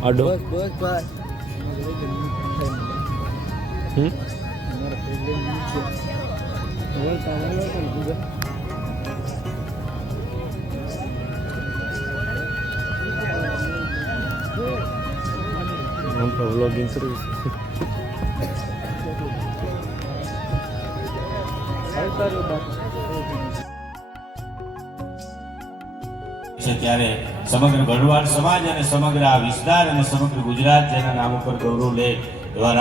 આડો બસ બસ हम तो व्लॉगिंग करूँ ત્યારે સમગ્ર ભરવાડ સમાજ અને સમગ્ર આ વિસ્તાર અને સમગ્ર ગુજરાત જેના નામ ઉપર ગૌરવ લે એવા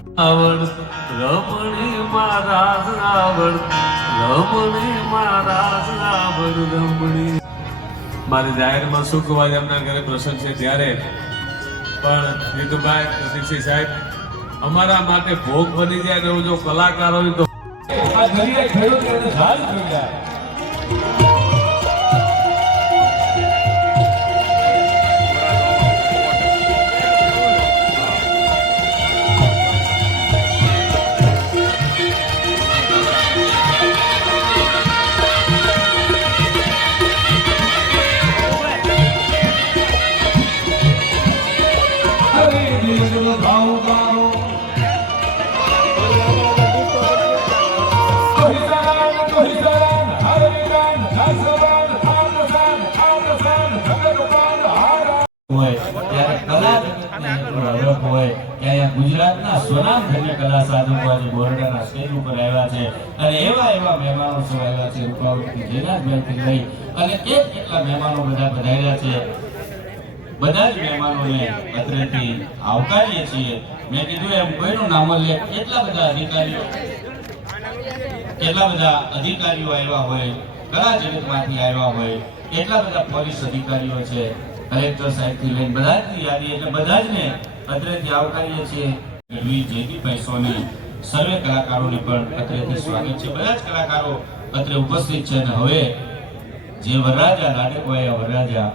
રમણી મહારાજ રમણી મારી જાહેરમાં શુક્રવારે એમના ઘરે પ્રસંગ છે ત્યારે પણ નીતુભાઈ પ્રતિકસિંહ સાહેબ અમારા માટે ભોગ બની જાય એવો જો કલાકાર હોય તો આ દરિયા ખેડૂતોને હાલ થઈ જાય ગુજરાતના સ્વનામ ધન્ય કલા સાધકો આજે બોરડાના સ્ટેજ ઉપર આવ્યા છે અને એવા મહેમાનો સૌ આવ્યા છે રૂપાવતી જેનાથી લઈ અને કેટલા મહેમાનો બધા પધાર્યા છે બધા જ મહેમાનોને અત્રેથી આવકારીએ છીએ મેં કીધું એમ કોઈનું નામ લે કેટલા બધા અધિકારીઓ આવ્યા હોય કલા જગતમાંથી આવ્યા હોય કેટલા બધા પોલીસ અધિકારીઓ છે કલેક્ટર સાહેબથી લઈને બધા જ યાદી એટલે બધા જ ને અત્રેથી આવકારીએ છીએ જયદીપભાઈ સોની સર્વે કલાકારોને પણ અત્રેથી સ્વાગત છે બધા જ કલાકારો અત્રે ઉપસ્થિત છે અને હવે જે વરરાજા લાડકવાયા વરરાજા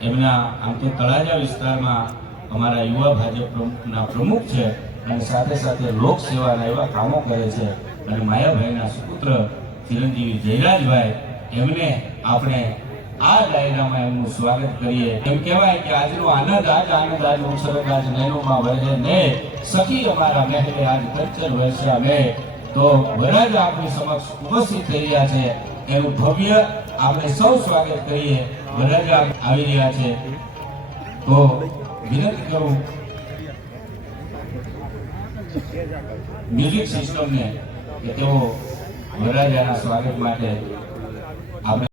એમના આમ તો તળાજા વિસ્તારમાં અમારા યુવા ભાજપના પ્રમુખ છે અને સાથે સાથે લોક સેવાના એવા કામો કરે છે અને માયાભાઈના સુપુત્ર ચિરંજીવી જયરાજભાઈ એમને આપણે આ ડાયરામાં એમનું સ્વાગત કરીએ એમ કહેવાય કે આજનો આનંદ આજ ઉછરક આજ નૈનોમાં વહે ને સખી અમારા મહેલે આજ કલ્ચર વહેસ્યા મેં તો વરરાજા આપણી સમક્ષ ઉપસ્થિત થઈ રહ્યા છે એનું ભવ્ય આપણે સૌ સ્વાગત કરીએ વરરાજા આવી રહ્યા છે તો વિનંતી કરું મ્યુઝિક સિસ્ટમને કે તેઓ વરરાજાના સ્વાગત માટે આપણે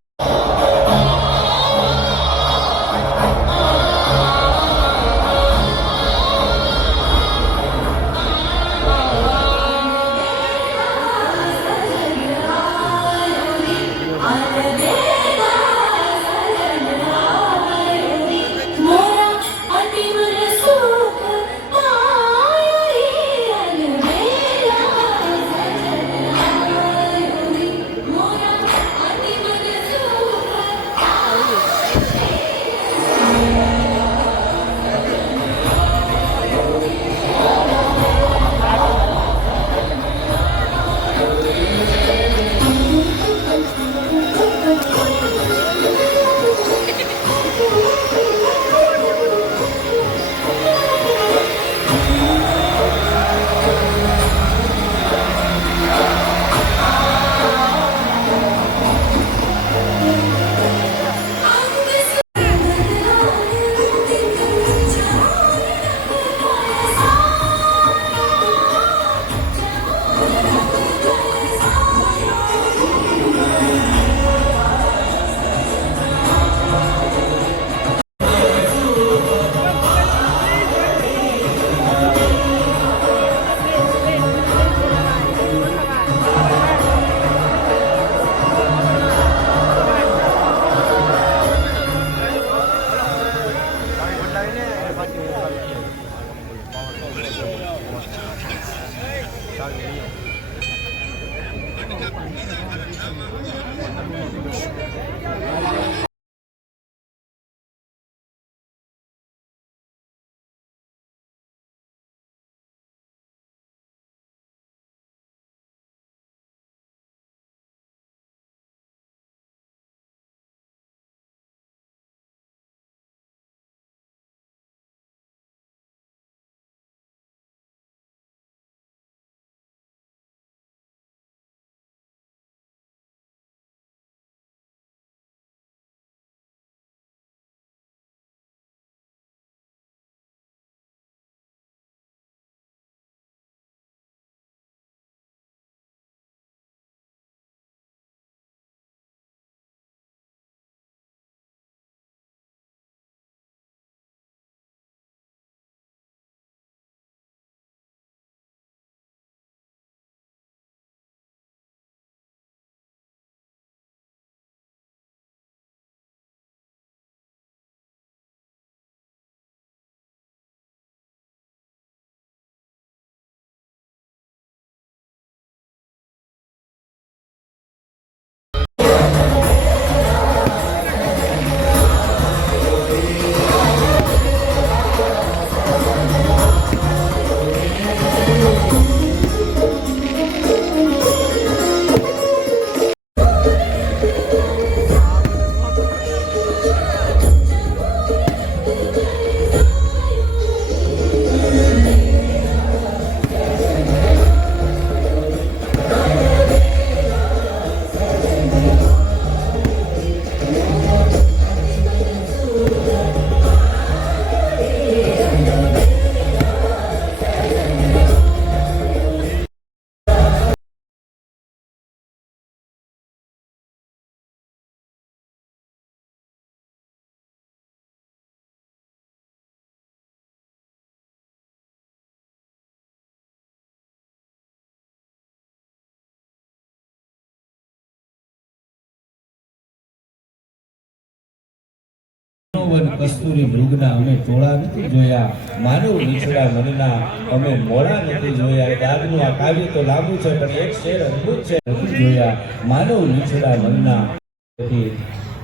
મનોવન કસ્તુરી મૃગના અમે ટોળા નથી જોયા, માનવ નીચડા મનના અમે મોડા નથી જોયા. દાદનું આ કાવ્ય તો લાંબુ છે પણ એક શેર અદ્ભુત છે. નથી જોયા માનવ નીચડા મનના.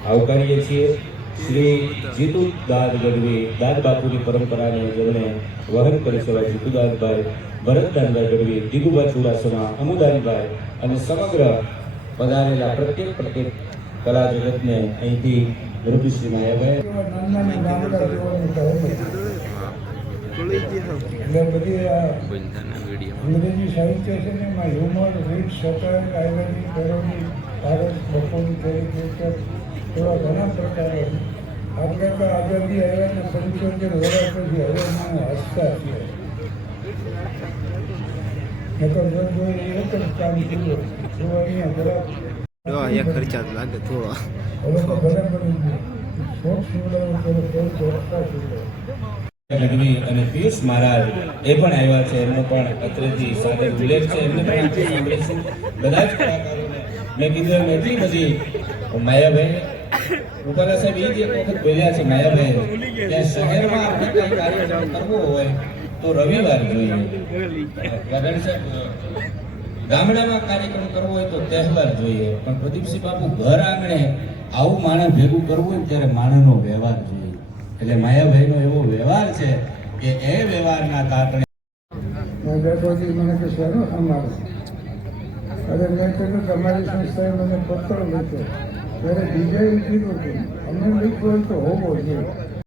આવકારીએ છીએ શ્રી જીતુ દાદ ગઢવી, દાદ બાપુની પરંપરાને જેમણે વહન કરી છે, જીતુદાદભાઈ, ભરતદાનભાઈ ગઢવી, દિગુભાઈ ચુડાસમા, અમુદાનભાઈ અને સમગ્ર પધારેલા પ્રત્યેક કલા જગતને અહીંથી રૂપશ્રી માયાભાઈ અંગ્રેજી સાહિત્ય છે ને એમાં હ્યુમર, રીત, સટર, આયરની, પેરોડી, ભારત, બપોરી, કેરિકેચર એવા ઘણા પ્રકારો છે. આપણે તો આઝાદી આવ્યા ને 75 વર્ષ પછી હવે મને હસતા છીએ. નકર જોઈ એક જ કામ કર્યું જો અહીંયા જરાક ખર્ચા લાગે થોડો. હવે તો બરાબર શોખ સીવડાવ્યો ત્યારે કોઈ ચોખ્ખા સીવડાવ્યો. ગઢવી અને પિયુષ મહારાજ એ પણ આવ્યા છે, એમનો પણ અત્રેથી સાથે ઉલ્લેખ છે. એમને પણ આપણે સાંભળીશું. બધા જ કલાકારોને મેં કીધું એમ એટલી બધી માયાભાઈ રૂપાલા સાહેબ એ જ એક વખત બોલ્યા છે માયાભાઈ કે શહેરમાં આપણે કઈ કાર્યક્રમ કરવો હોય તો રવિવાર જોઈએ. ગગન સાહેબ ગામડામાં કાર્યક્રમ કરવો હોય તો તહેવાર જોઈએ, પણ પ્રદીપસિંહ બાપુ ઘર આંગણે આવું માણસ ભેગું કરવું હોય ત્યારે માણસનો વ્યવહાર જોઈએ. એટલે માયાભાઈનો એવો વ્યવહાર છે કે એ વ્યવહારના કારણે દાદાજી મને કે શેનો સંભાળો? અરે મેં કીધું તમારી સંસ્થાએ મને પત્ર લખ્યો ત્યારે બીજાએ કીધું કે અમને લખ્યો હોય તો હોવો જોઈએ.